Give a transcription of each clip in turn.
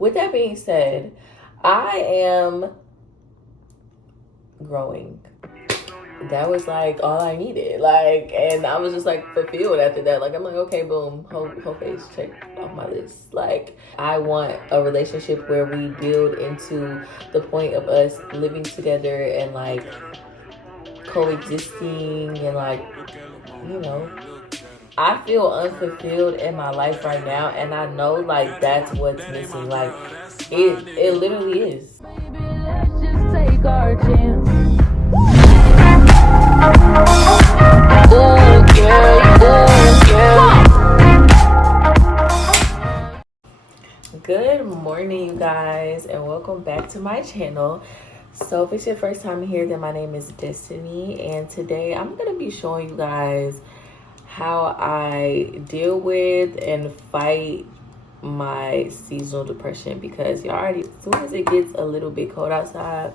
with that being said, I am growing. That was like all I needed. Like, and I was just like fulfilled after that. Like, I'm like, okay, boom, whole face check off my list. Like, I want a relationship where we build into the point of us living together and like coexisting and like, you know, I feel unfulfilled in my life right now, and I know like that's what's missing. Like, it literally is. Baby, let's just take our chance. Good morning, you guys, and welcome back to my channel. So if it's your first time here, then my name is Destiny, and today I'm gonna be showing you guys how I deal with and fight my seasonal depression, because y'all already, as soon as it gets a little bit cold outside,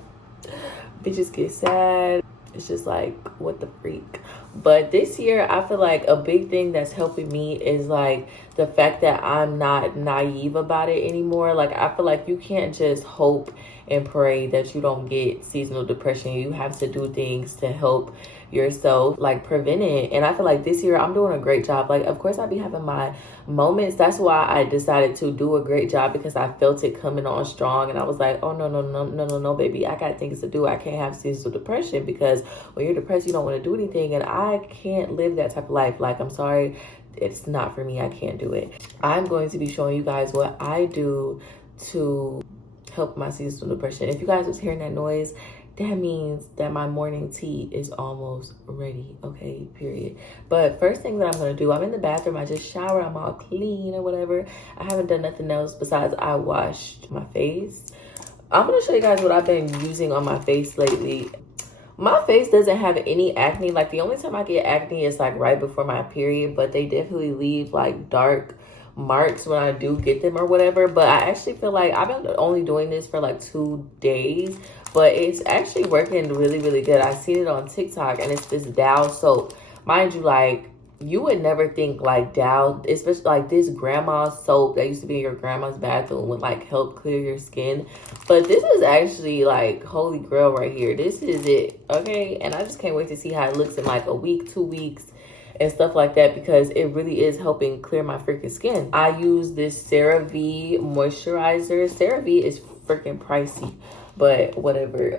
bitches get sad. It's just like, what the freak. But this year, I feel like a big thing that's helping me is like the fact that I'm not naive about it anymore. Like, I feel like you can't just hope and pray that you don't get seasonal depression. You have to do things to help yourself, like, prevent it. And I feel like this year I'm doing a great job. Like, of course I be having my moments. That's why I decided to do a great job, because I felt it coming on strong, and I was like, oh no, baby, I got things to do. I can't have seasonal depression, because when you're depressed, you don't want to do anything, and I can't live that type of life. Like, I'm sorry, it's not for me. I can't do it. I'm going to be showing you guys what I do to help my seasonal depression. If you guys was hearing that noise, that means that my morning tea is almost ready, okay, period. But first thing that I'm gonna do, I'm in the bathroom, I just showered, I'm all clean or whatever. I haven't done nothing else besides I washed my face. I'm gonna show you guys what I've been using on my face lately. My face doesn't have any acne. Like, the only time I get acne is like right before my period, but they definitely leave like dark marks when I do get them or whatever. But I actually feel like I've been only doing this for like 2 days, but it's actually working really good. I seen it on TikTok, and it's this Dow soap. Mind you, like, you would never think like Dow, especially like this grandma soap that used to be in your grandma's bathroom, would like help clear your skin. But this is actually like holy grail right here. This is it, okay? And I just can't wait to see how it looks in like a week, 2 weeks, and stuff like that, because it really is helping clear my freaking skin. I use this CeraVe moisturizer. CeraVe is freaking pricey, but whatever.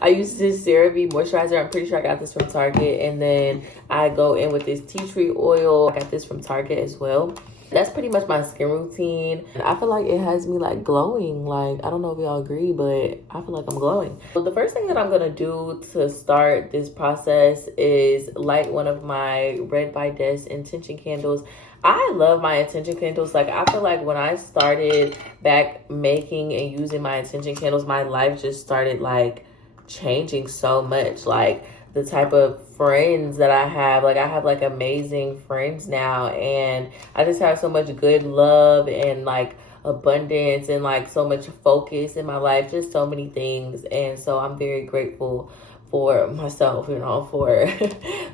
I use this CeraVe moisturizer. I'm pretty sure I got this from Target, and then I go in with this tea tree oil. I got this from Target as well. That's pretty much my skin routine. I feel like it has me like glowing. Like, I don't know if y'all agree, but I feel like I'm glowing. So the first thing that I'm gonna do to start this process is light one of my Red by Des intention candles. I love my intention candles. Like, I feel like when I started back making and using my intention candles, my life just started like changing so much. Like, the type of friends that I have, like, I have like amazing friends now, and I just have so much good love and like abundance and like so much focus in my life, just so many things. And so I'm very grateful for myself, you know, for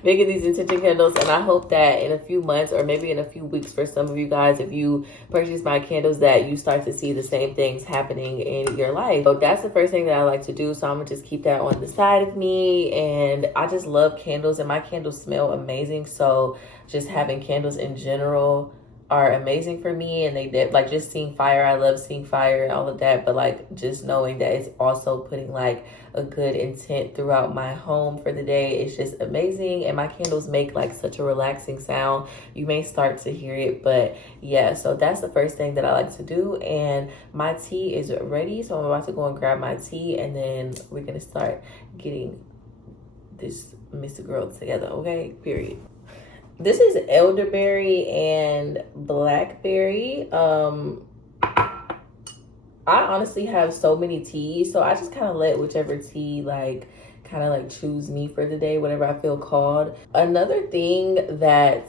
making these intention candles. And I hope that in a few months, or maybe in a few weeks for some of you guys, if you purchase my candles, that you start to see the same things happening in your life. So that's the first thing that I like to do. So I'm gonna just keep that on the side of me. And I just love candles, and my candles smell amazing. So just having candles in general are amazing for me. And they like, just seeing fire, I love seeing fire and all of that, but like just knowing that it's also putting like a good intent throughout my home for the day, it's just amazing. And my candles make like such a relaxing sound. You may start to hear it, but yeah, so that's the first thing that I like to do. And my tea is ready, so I'm about to go and grab my tea, and then we're gonna start getting this Mr. Girl together, okay, period. This is elderberry and blackberry. I honestly have so many teas, so I just kind of let whichever tea like kind of like choose me for the day, whatever I feel called. Another thing that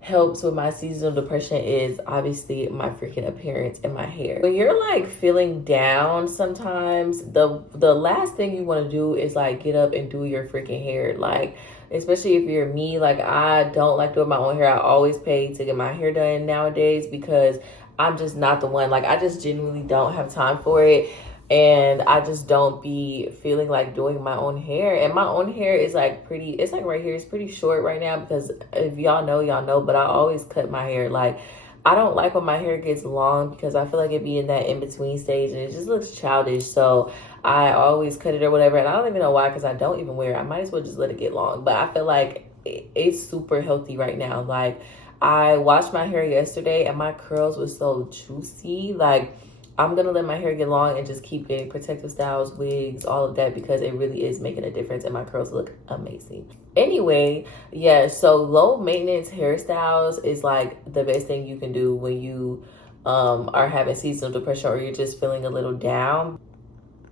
helps with my seasonal depression is obviously my freaking appearance and my hair. When you're like feeling down, sometimes the last thing you want to do is like get up and do your freaking hair. Like, especially if you're me, like, I don't like doing my own hair. I always pay to get my hair done nowadays, because I'm just not the one. Like, I just genuinely don't have time for it. And I just don't be feeling like doing my own hair. And my own hair is like pretty, it's like right here, it's pretty short right now, because if y'all know, but I always cut my hair. Like, I don't like when my hair gets long, because I feel like it be in that in-between stage and it just looks childish. So I always cut it or whatever. And I don't even know why, because I don't even wear it. I might as well just let it get long. But I feel like it's super healthy right now. Like, I washed my hair yesterday and my curls were so juicy. Like, I'm going to let my hair get long and just keep getting protective styles, wigs, all of that, because it really is making a difference and my curls look amazing. Anyway, yeah, so low maintenance hairstyles is like the best thing you can do when you are having seasonal depression or you're just feeling a little down.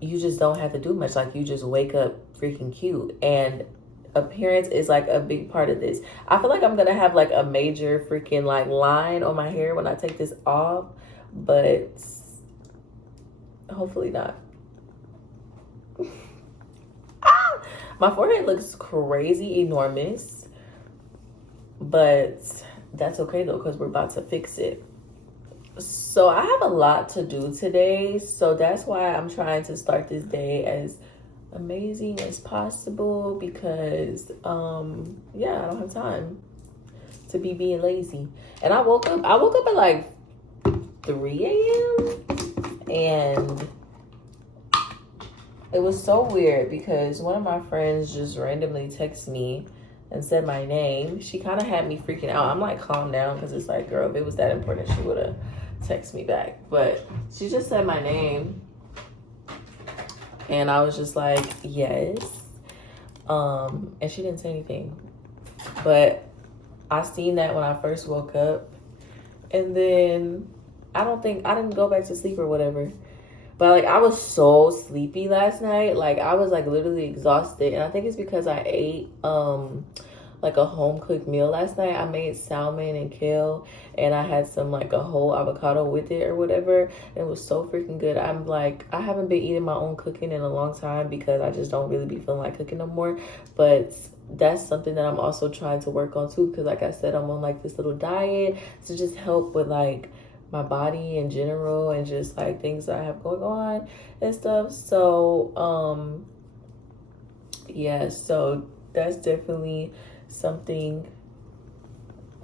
You just don't have to do much. Like, you just wake up freaking cute. And appearance is like a big part of this. I feel like I'm going to have like a major freaking like line on my hair when I take this off, but hopefully not. My forehead looks crazy enormous, but that's okay though, because we're about to fix it. So I have a lot to do today, so that's why I'm trying to start this day as amazing as possible, because yeah, I don't have time to be being lazy. And I woke up at like 3 a.m. and it was so weird because one of my friends just randomly texted me and said my name. She kind of had me freaking out. I'm like, calm down, because it's like, girl, if it was that important, she would have texted me back. But she just said my name and I was just like, yes. And she didn't say anything, but I seen that when I first woke up, and then I didn't go back to sleep or whatever. But like, I was so sleepy last night. Like, I was like literally exhausted. And I think it's because I ate like a home cooked meal last night. I made salmon and kale, and I had some like a whole avocado with it or whatever. It was so freaking good. I'm like, I haven't been eating my own cooking in a long time because I just don't really be feeling like cooking no more. But that's something that I'm also trying to work on too, because like I said, I'm on like this little diet to just help with like my body in general and just like things that I have going on and stuff. So yeah, so that's definitely something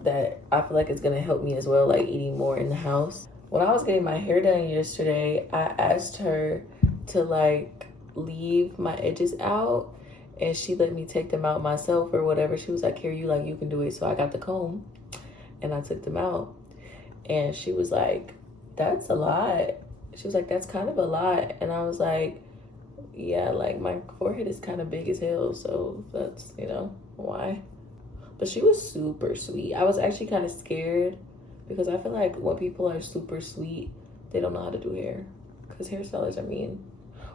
that I feel like it's gonna help me as well, like eating more in the house. When I was getting my hair done yesterday, I asked her to like leave my edges out, and she let me take them out myself or whatever. She was like, here, you can do it. So I got the comb and I took them out. And she was like, that's a lot. She was like, that's kind of a lot. And I was like, yeah, like my forehead is kind of big as hell. So that's, why. But she was super sweet. I was actually kind of scared because I feel like when people are super sweet, they don't know how to do hair, because hairstylists are mean.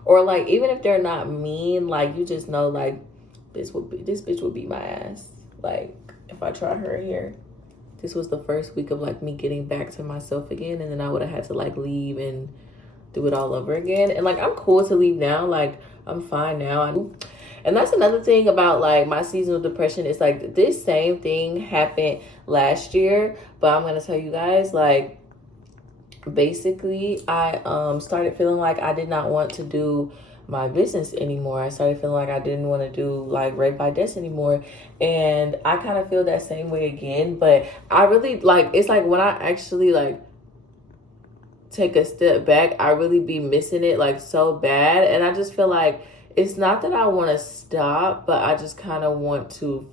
Or like, even if they're not mean, like you just know like this bitch would beat my ass. Like if I try her hair. This was the first week of like me getting back to myself again, and then I would have had to like leave and do it all over again. And like, I'm cool to leave now. Like, I'm fine now. And that's another thing about like my seasonal depression. It's like this same thing happened last year, but I'm gonna tell you guys, like, basically I started feeling like I did not want to do my business anymore. I started feeling like I didn't want to do like Red by Des anymore, and I kind of feel that same way again. But I really like, it's like when I actually like take a step back, I really be missing it like so bad. And I just feel like it's not that I want to stop, but I just kind of want to,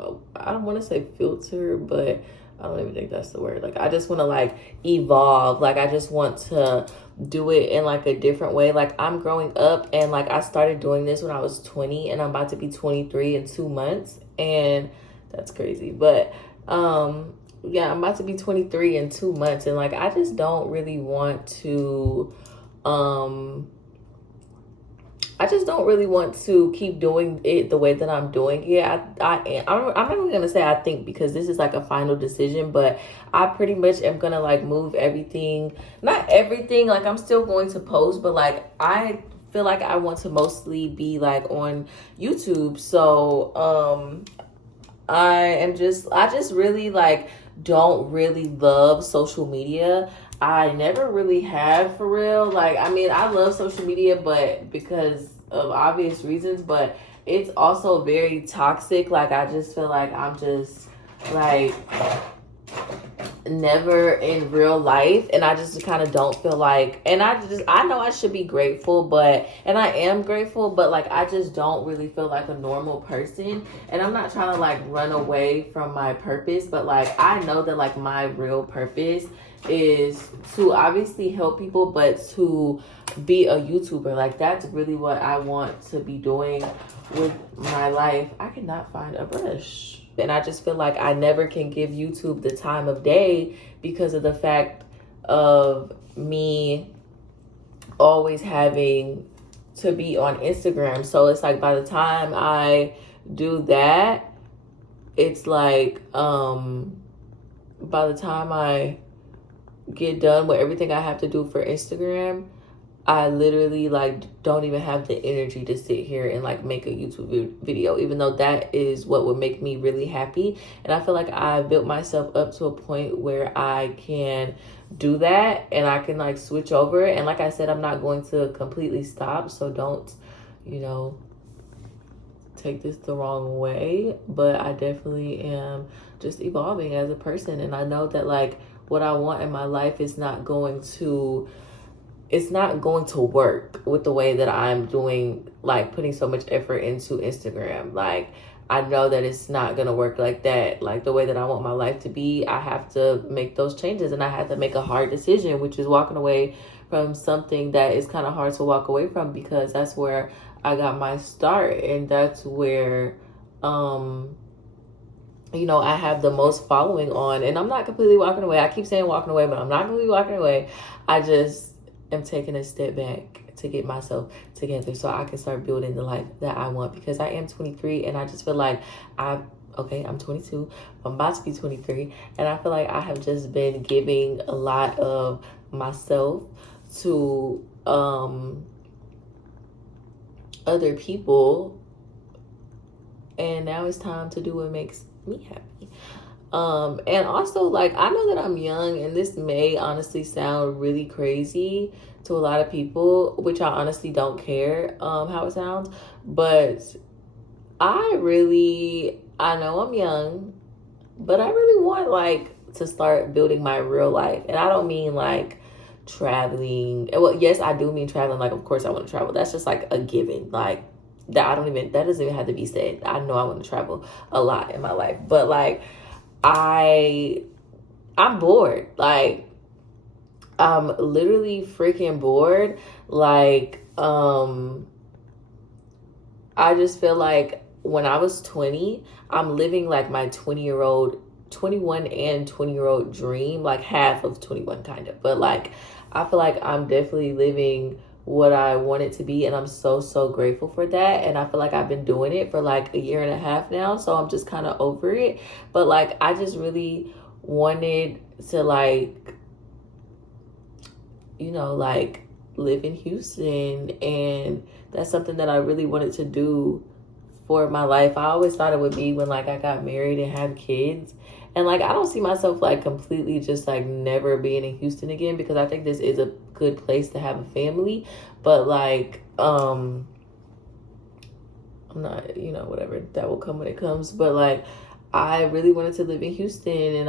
I don't want to say filter, but I don't even think that's the word. Like, I just want to like evolve. Like, I just want to do it in like a different way. Like, I'm growing up, and like I started doing this when I was 20, and I'm about to be 23 in 2 months, and that's crazy. But yeah, I'm about to be 23 in 2 months, and like I just don't really want to I just don't really want to keep doing it the way that I'm doing it. I'm not even gonna say I think, because this is like a final decision, but I pretty much am gonna like move everything, not everything, like I'm still going to post, but like I feel like I want to mostly be like on YouTube. So I just really like don't really love social media. I never really have, for real. Like, I mean, I love social media, but because of obvious reasons, but it's also very toxic. Like, I just feel like I'm just like never in real life, and I just kind of don't feel like, and I know I should be grateful, but, and I am grateful, but like I just don't really feel like a normal person. And I'm not trying to like run away from my purpose, but like I know that like my real purpose is to obviously help people, but to be a YouTuber. Like, that's really what I want to be doing with my life. I cannot find a brush. And I just feel like I never can give YouTube the time of day because of the fact of me always having to be on Instagram. So it's like by the time I do that, it's like by the time I get done with everything I have to do for Instagram, I literally like don't even have the energy to sit here and like make a YouTube video, even though that is what would make me really happy. And I feel like I built myself up to a point where I can do that and I can like switch over. And like I said, I'm not going to completely stop, so don't, you know, take this the wrong way, but I definitely am just evolving as a person. And I know that like what I want in my life is not going to work with the way that I'm doing, like putting so much effort into Instagram. Like, I know that it's not gonna work like that. Like, the way that I want my life to be, I have to make those changes, and I have to make a hard decision, which is walking away from something that is kind of hard to walk away from, because that's where I got my start, and that's where you know, I have the most following on. And I'm not completely walking away. I keep saying walking away, but I'm not completely walking away. I just am taking a step back to get myself together so I can start building the life that I want, because I am 23 and I just feel like I'm 22. I'm about to be 23, and I feel like I have just been giving a lot of myself to other people, and now it's time to do what makes me happy. And also, like, I know that I'm young, and this may honestly sound really crazy to a lot of people, which I honestly don't care how it sounds, but I know I'm young, but I really want like to start building my real life. And I don't mean like traveling. Well, yes, I do mean traveling. Like, of course I want to travel. That's just like a given. Like, that doesn't even have to be said. I know I want to travel a lot in my life, but like I'm bored. Like, I'm literally freaking bored. Like, I just feel like when I was 20, I'm living like my 21 and 20-year-old dream, like half of 21 kind of. But like, I feel like I'm definitely living what I want it to be, and I'm so grateful for that. And I feel like I've been doing it for like a year and a half now, so I'm just kind of over it. But like, I just really wanted to like, you know, like live in Houston, and that's something that I really wanted to do for my life. I always thought it would be when like I got married and had kids. And like, I don't see myself like completely just like never being in Houston again, because I think this is a good place to have a family. But like, I'm not, you know, whatever, that will come when it comes. But like, I really wanted to live in Houston, and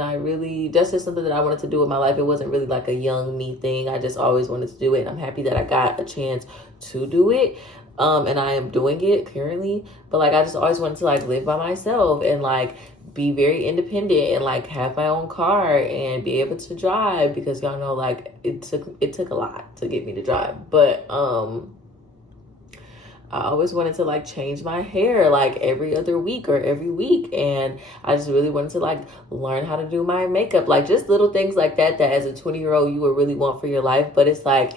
that's just something that I wanted to do in my life. It wasn't really like a young me thing. I just always wanted to do it, and I'm happy that I got a chance to do it. And I am doing it currently. But like, I just always wanted to like live by myself and like be very independent and like have my own car and be able to drive, because y'all know like it took a lot to get me to drive. But I always wanted to like change my hair like every other week or every week, and I just really wanted to like learn how to do my makeup, like just little things like that as a 20-year-old you would really want for your life. But it's like,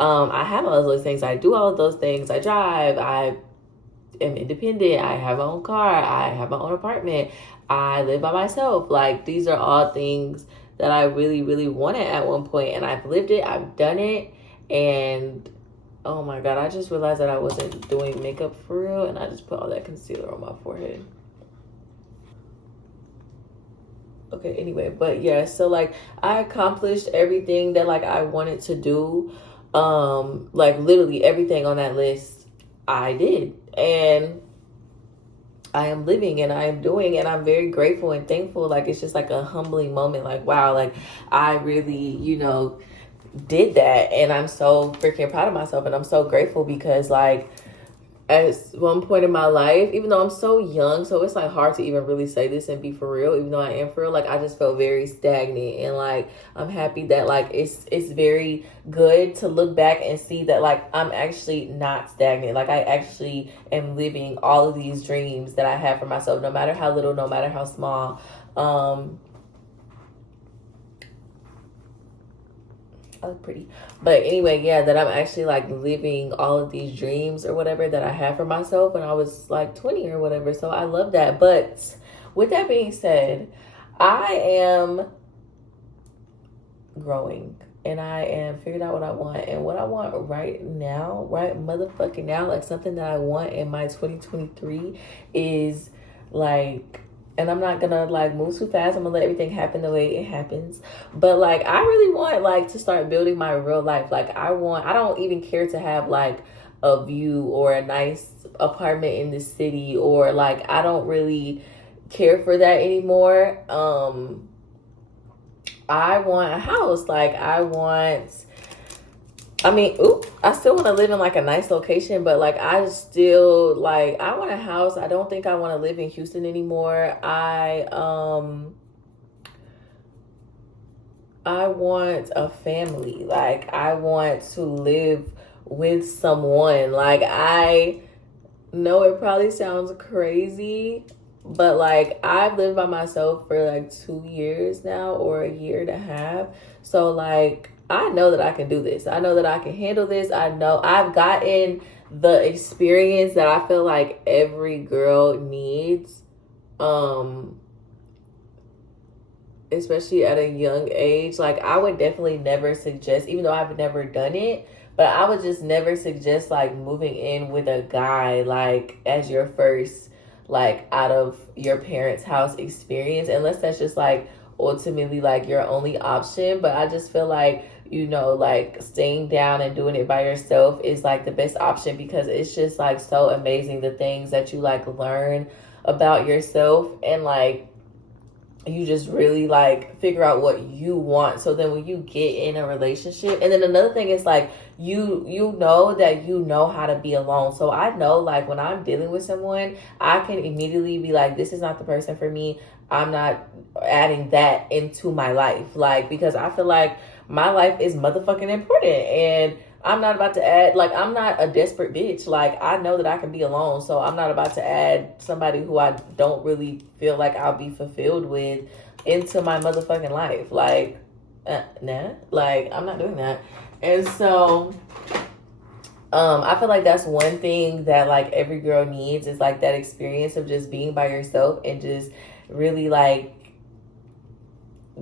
I have all of those things. I do all of those things. I drive. I am independent. I have my own car. I have my own apartment. I live by myself. Like, these are all things that I really wanted at one point, and I've lived it. I've done it. And oh my God, I just realized that I wasn't doing makeup for real, and I just put all that concealer on my forehead. Okay, anyway, but yeah, so like I accomplished everything that like I wanted to do. Like literally everything on that list I did. And I am living and I am doing, and I'm very grateful and thankful. Like it's just like a humbling moment. Like wow, like I really, did that, and I'm so freaking proud of myself, and I'm so grateful because like at one point in my life, even though I'm so young, so it's like hard to even really say this and be for real, even though I am for real, like I just felt very stagnant. And like I'm happy that like it's very good to look back and see that like I'm actually not stagnant. Like I actually am living all of these dreams that I have for myself, no matter how little, no matter how small. I look pretty. But anyway, yeah, that I'm actually like living all of these dreams or whatever that I had for myself when I was like 20 or whatever. So I love that. But with that being said, I am growing and I am figured out what I want. And what I want right now, right motherfucking now, like something that I want in my 2023 is like, and I'm not gonna like move too fast. I'm gonna let everything happen the way it happens. But like I really want like to start building my real life. Like I don't even care to have like a view or a nice apartment in the city, or like I don't really care for that anymore. I want a house. Like I still want to live in like a nice location, but like I want a house. I don't think I want to live in Houston anymore. I want a family. Like I want to live with someone. Like I know it probably sounds crazy, but like I've lived by myself for like 2 years now, or a year and a half. So like I know that I can do this. I know that I can handle this. I know I've gotten the experience that I feel like every girl needs. Especially at a young age. Like I would definitely never suggest, even though I've never done it, but I would just never suggest like moving in with a guy like as your first like out of your parents' house experience, unless that's just like ultimately like your only option. But I just feel like like staying down and doing it by yourself is like the best option, because it's just like so amazing the things that you like learn about yourself, and like you just really like figure out what you want. So then when you get in a relationship, and then another thing is like you know that you know how to be alone. So I know like when I'm dealing with someone, I can immediately be like, this is not the person for me. I'm not adding that into my life, like, because I feel like my life is motherfucking important, and I'm not about to add, like, I'm not a desperate bitch. Like, I know that I can be alone, so I'm not about to add somebody who I don't really feel like I'll be fulfilled with into my motherfucking life. Like, nah, like, I'm not doing that. And so, I feel like that's one thing that, like, every girl needs is, like, that experience of just being by yourself and just really, like,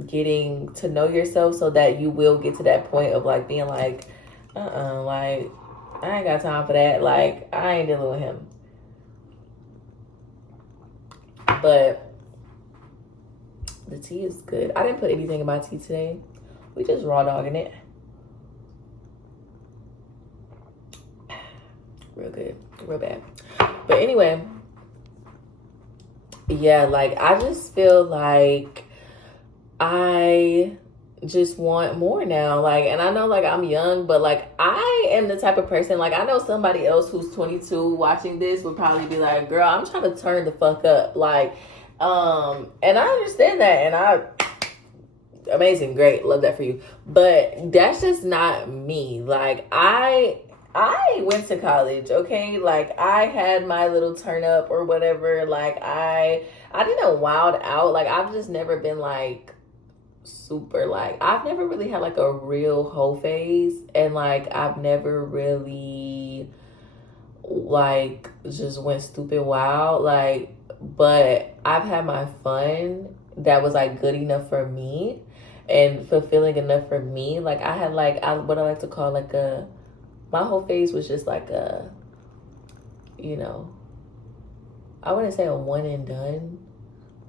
getting to know yourself, so that you will get to that point of, like, being like, like, I ain't got time for that. Like, I ain't dealing with him. But the tea is good. I didn't put anything in my tea today. We just raw dogging it. Real good. Real bad. But anyway, yeah, like, I just feel like I just want more now. Like, and I know like I'm young, but like I am the type of person, like I know somebody else who's 22 watching this would probably be like, girl, I'm trying to turn the fuck up. Like, and I understand that, and amazing, great, love that for you. But that's just not me. Like I went to college, okay? Like I had my little turn up or whatever. Like I didn't wild out. Like I've just never been like super, like I've never really had like a real hoe phase, and like I've never really like just went stupid wild, like, but I've had my fun that was like good enough for me and fulfilling enough for me. Like I had like what I like to call like my whole phase was just like you know I wouldn't say a one and done,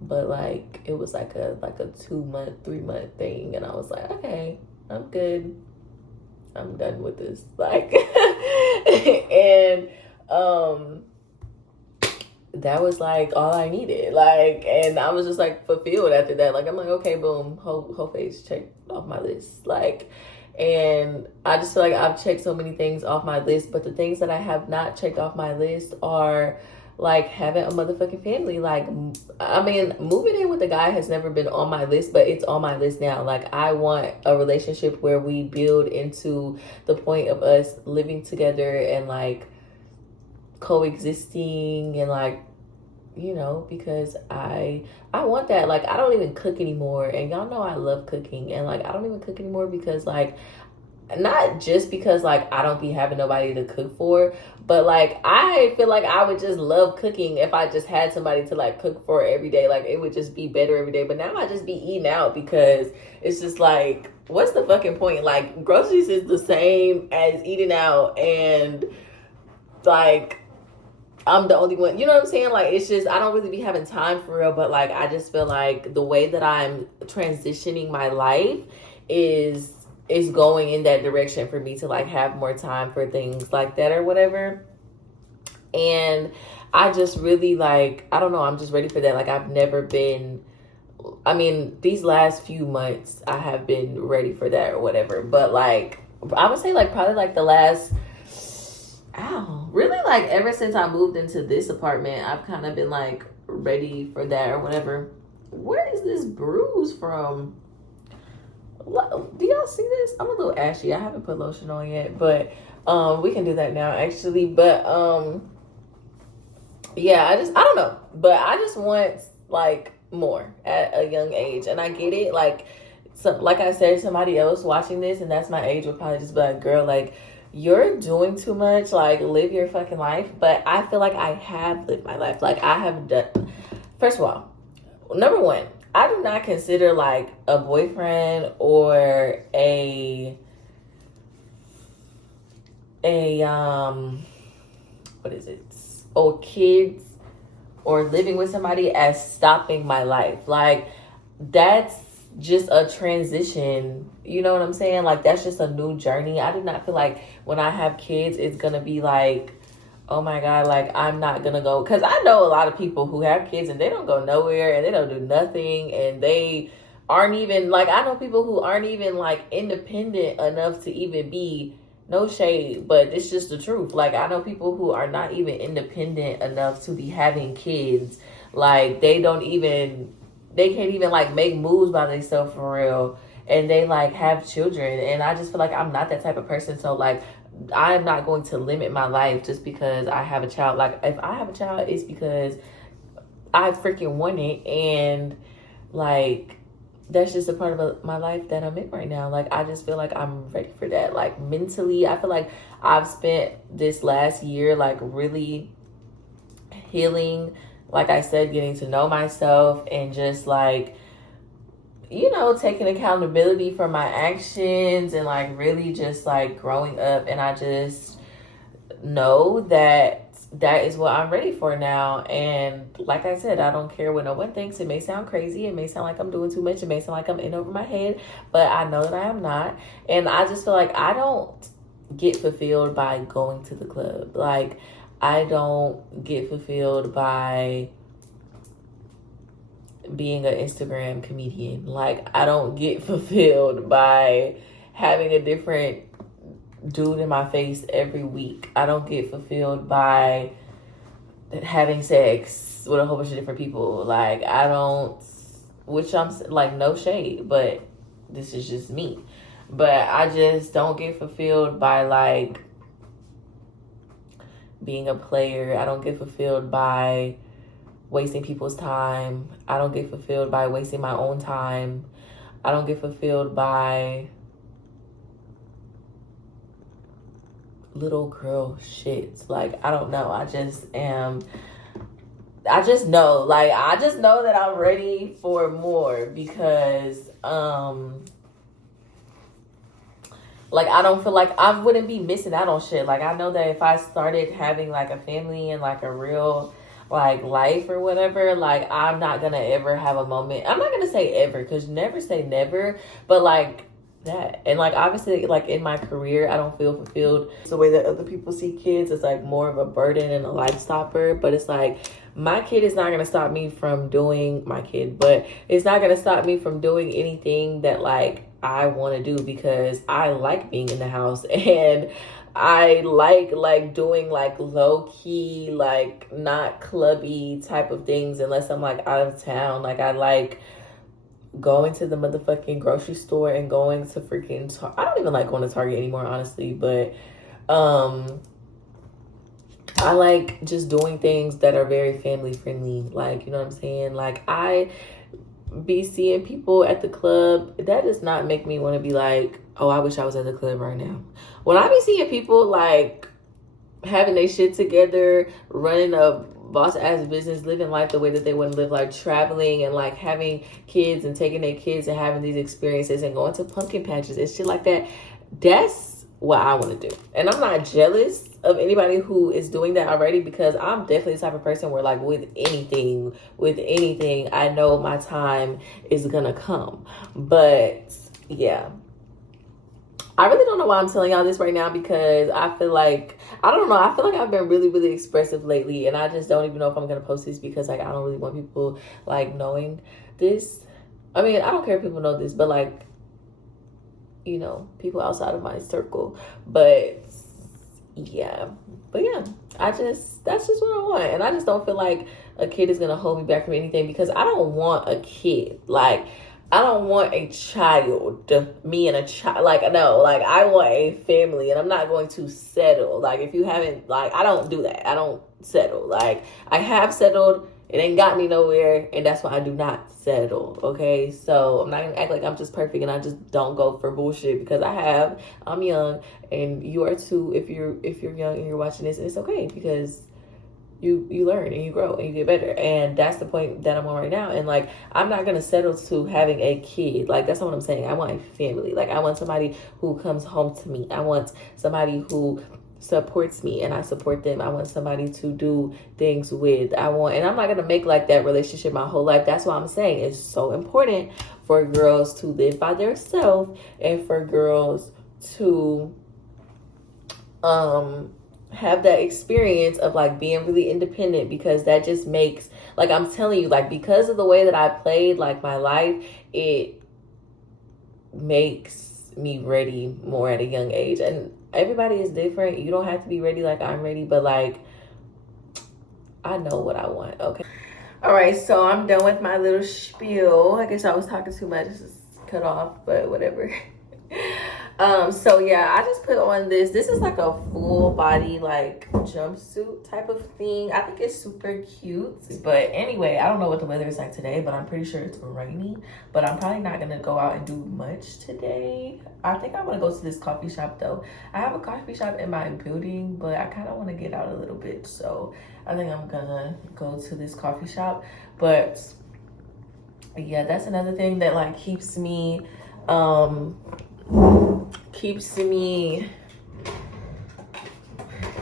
but like it was like a 2-month, 3-month thing, and I was like, okay, I'm good. I'm done with this. Like, and that was like all I needed. Like, and I was just like fulfilled after that. Like, I'm like, okay, boom, whole face checked off my list. Like, and I just feel like I've checked so many things off my list, but the things that I have not checked off my list are like having a motherfucking family. Like, I mean, moving in with a guy has never been on my list, but it's on my list now. Like, I want a relationship where we build into the point of us living together and like coexisting, and like, you know, because I want that. Like, I don't even cook anymore, and y'all know I love cooking, and like I don't even cook anymore because like, not just because like I don't be having nobody to cook for, but like I feel like I would just love cooking if I just had somebody to like cook for every day. Like, it would just be better every day. But now I just be eating out because it's just like, what's the fucking point? Like, groceries is the same as eating out, and like I'm the only one, you know what I'm saying? Like, it's just, I don't really be having time for real, but like, I just feel like the way that I'm transitioning my life is going in that direction for me to like have more time for things like that or whatever. And I just really like, I don't know, I'm just ready for that. Like, I've never been, I mean, these last few months I have been ready for that or whatever. But like, I would say like probably like the last, really like ever since I moved into this apartment, I've kind of been like ready for that or whatever. Where is this bruise from? Do y'all see this? I'm a little ashy. I haven't put lotion on yet, but we can do that now actually. But yeah, I don't know, but I just want like more at a young age, and I get it. Like, like I said, somebody else watching this and that's my age would probably just be like, girl, like, you're doing too much, like, live your fucking life. But I feel like I have lived my life. Like, I have done, first of all, number one, I do not consider like a boyfriend or a what is it, or kids or living with somebody as stopping my life. Like, that's just a transition, you know what I'm saying? Like, that's just a new journey. I do not feel like when I have kids it's gonna be like, oh my god, like I'm not gonna go, because I know a lot of people who have kids and they don't go nowhere and they don't do nothing, and they aren't even like, I know people who aren't even like independent enough to even be, no shade, but it's just the truth. Like, I know people who are not even independent enough to be having kids. Like, they can't even like make moves by themselves for real, and they like have children. And I just feel like I'm not that type of person. So like, I'm not going to limit my life just because I have a child. Like, if I have a child, it's because I freaking want it, and like, that's just a part of my life that I'm in right now. Like, I just feel like I'm ready for that. Like, mentally, I feel like I've spent this last year like really healing, like I said, getting to know myself, and just like, you know, taking accountability for my actions, and like really just like growing up. And I just know that that is what I'm ready for now. And like I said, I don't care what no one thinks. It may sound crazy, it may sound like I'm doing too much, it may sound like I'm in over my head, but I know that I am not. And I just feel like I don't get fulfilled by going to the club. Like, I don't get fulfilled by being an Instagram comedian. Like, I don't get fulfilled by having a different dude in my face every week. I don't get fulfilled by having sex with a whole bunch of different people. Like, I don't, which I'm like, no shade, but this is just me. But I just don't get fulfilled by like being a player. I don't get fulfilled by wasting people's time. I don't get fulfilled by wasting my own time. I don't get fulfilled by little girl shit. Like, I don't know. I just know. Like, I just know that I'm ready for more, because like, I don't feel like I wouldn't be missing out on shit. Like, I know that if I started having like a family and like a real like life or whatever, like I'm not gonna ever have a moment. I'm not gonna say ever, because never say never, but like that. And like obviously like in my career I don't feel fulfilled the way that other people see kids. It's like more of a burden and a life stopper. But it's like my kid is not gonna stop me from doing my kid, but it's not gonna stop me from doing anything that like I want to do, because I like being in the house and I like doing like low key, like not clubby type of things unless I'm like out of town. Like I like going to the motherfucking grocery store and going to freaking I don't even like going to Target anymore, honestly, but I like just doing things that are very family friendly. Like, you know what I'm saying? Like I be seeing people at the club, that does not make me want to be like, oh, I wish I was at the club right now. When I be seeing people like having their shit together, running a boss ass business, living life the way that they want to live life, traveling and like having kids and taking their kids and having these experiences and going to pumpkin patches and shit like that, that's what I want to do. And I'm not jealous of anybody who is doing that already, because I'm definitely the type of person where like with anything, I know my time is gonna come. But yeah, I really don't know why I'm telling y'all this right now, because I feel like, I don't know, I feel like I've been really, really expressive lately, and I just don't even know if I'm going to post this, because like I don't really want people like knowing this. I mean, I don't care if people know this, but like, you know, people outside of my circle. But yeah, that's just what I want. And I just don't feel like a kid is going to hold me back from anything, because I don't want a kid. Like, I don't want a child, me and a child. Like, no, like I want a family, and I'm not going to settle. Like, if you haven't, like, I don't do that. I don't settle. Like, I have settled. It ain't got me nowhere, and that's why I do not settle. Okay, so I'm not gonna act like I'm just perfect and I just don't go for bullshit, because I'm young, and you are too. If you're young and you're watching this, it's okay, because you learn and you grow and you get better, and that's the point that I'm on right now. And like, I'm not gonna settle to having a kid. Like, that's not what I'm saying. I want a family. Like, I want somebody who comes home to me. I want somebody who supports me and I support them. I want somebody to do things with. And I'm not gonna make like that relationship my whole life. That's why I'm saying it's so important for girls to live by themselves, and for girls to have that experience of like being really independent, because that just makes, like, I'm telling you, like, because of the way that I played like my life, it makes me ready more at a young age. And everybody is different. You don't have to be ready like I'm ready, but like, I know what I want. Okay, all right, so I'm done with my little spiel. I guess I was talking too much. This is cut off, but whatever. So yeah, I just put on this is like a full body like jumpsuit type of thing. I think it's super cute. But anyway, I don't know what the weather is like today, but I'm pretty sure it's rainy. But I'm probably not gonna go out and do much today. I think I'm gonna go to this coffee shop though. I have a coffee shop in my building, but I kind of want to get out a little bit, so I think I'm gonna go to this coffee shop. But yeah, that's another thing that like keeps me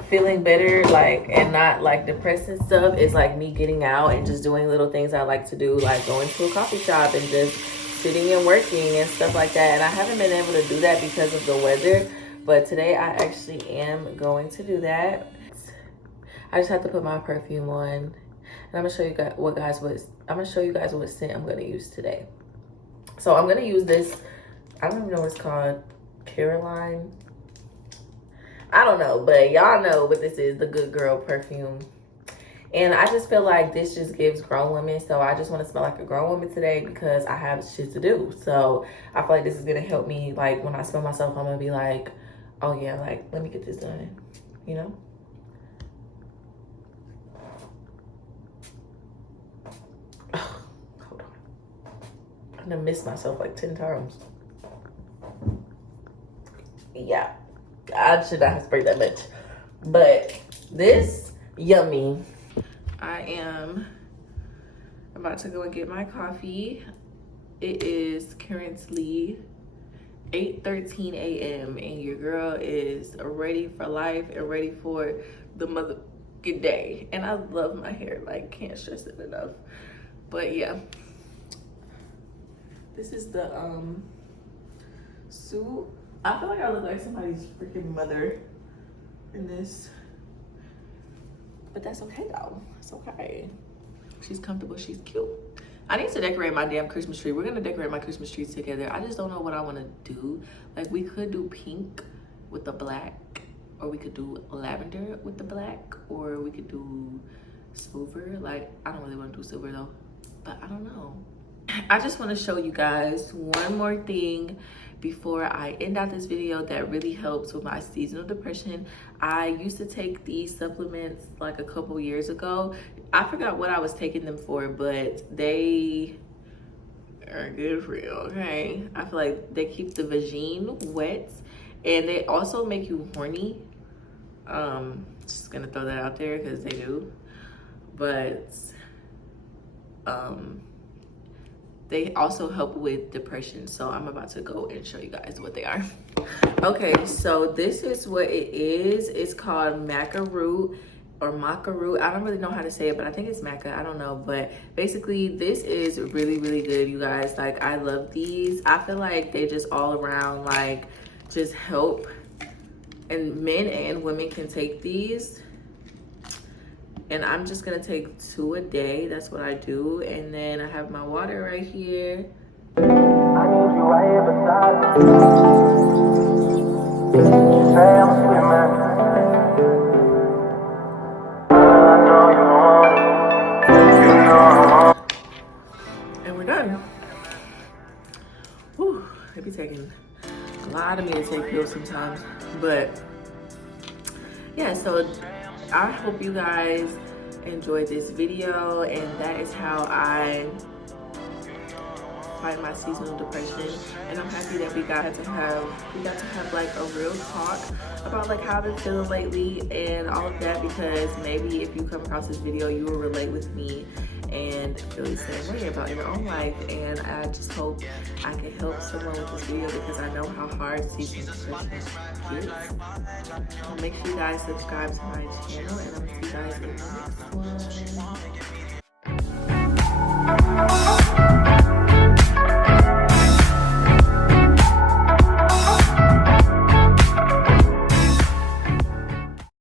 feeling better, like, and not like depressed and stuff, is like me getting out and just doing little things I like to do, like going to a coffee shop and just sitting and working and stuff like that. And I haven't been able to do that because of the weather, but today I actually am going to do that. I just have to put my perfume on, and I'm gonna show you guys what scent I'm gonna use today. So I'm gonna use this, I don't even know what it's called, Caroline, I don't know, but y'all know what this is, the Good Girl perfume. And I just feel like this just gives grown women, so I just want to smell like a grown woman today, because I have shit to do. So I feel like this is gonna help me, like when I smell myself, I'm gonna be like, oh yeah, like let me get this done, you know. Hold on, I'm gonna miss myself like 10 times. Yeah, I should not have sprayed that much, but this yummy. I am about to go and get my coffee. It is currently 8:13 a.m. and your girl is ready for life and ready for the good day. And I love my hair, like can't stress it enough. But yeah, this is the suit. I feel like I look like somebody's freaking mother in this, but that's okay though. It's okay. She's comfortable, she's cute. I need to decorate my damn Christmas tree. We're gonna decorate my Christmas trees together. I just don't know what I wanna do. Like we could do pink with the black, or we could do lavender with the black, or we could do silver. Like, I don't really wanna do silver though, but I don't know. I just wanna show you guys one more thing before I end out this video that really helps with my seasonal depression. I used to take these supplements like a couple years ago. I forgot what I was taking them for, but they are good for you, okay? I feel like they keep the vagine wet, and they also make you horny. Just gonna throw that out there because they do. But they also help with depression. So I'm about to go and show you guys what they are. Okay, so this is what it is. It's called maca root or maca root. I don't really know how to say it, but I think it's maca. I don't know. But basically, this is really, really good, you guys. Like, I love these. I feel like they just all around, like, just help. And men and women can take these. And I'm just gonna take 2 a day. That's what I do. And then I have my water right here. I need you right here beside me. You say I'm a sweet man. I know you want it. You know I want it. And we're done. Whew, it be taking a lot of me to take pills sometimes. But yeah, so I hope you guys enjoyed this video, and that is how I fight my seasonal depression. And I'm happy that we got to have like a real talk about like how I've been feeling lately and all of that, because maybe if you come across this video you will relate with me and feel the same way about your own life. And I just hope I can help someone with this video, because I know how hard seasonal depression is. So make sure you guys subscribe to my channel, and I'll see you guys in the next one.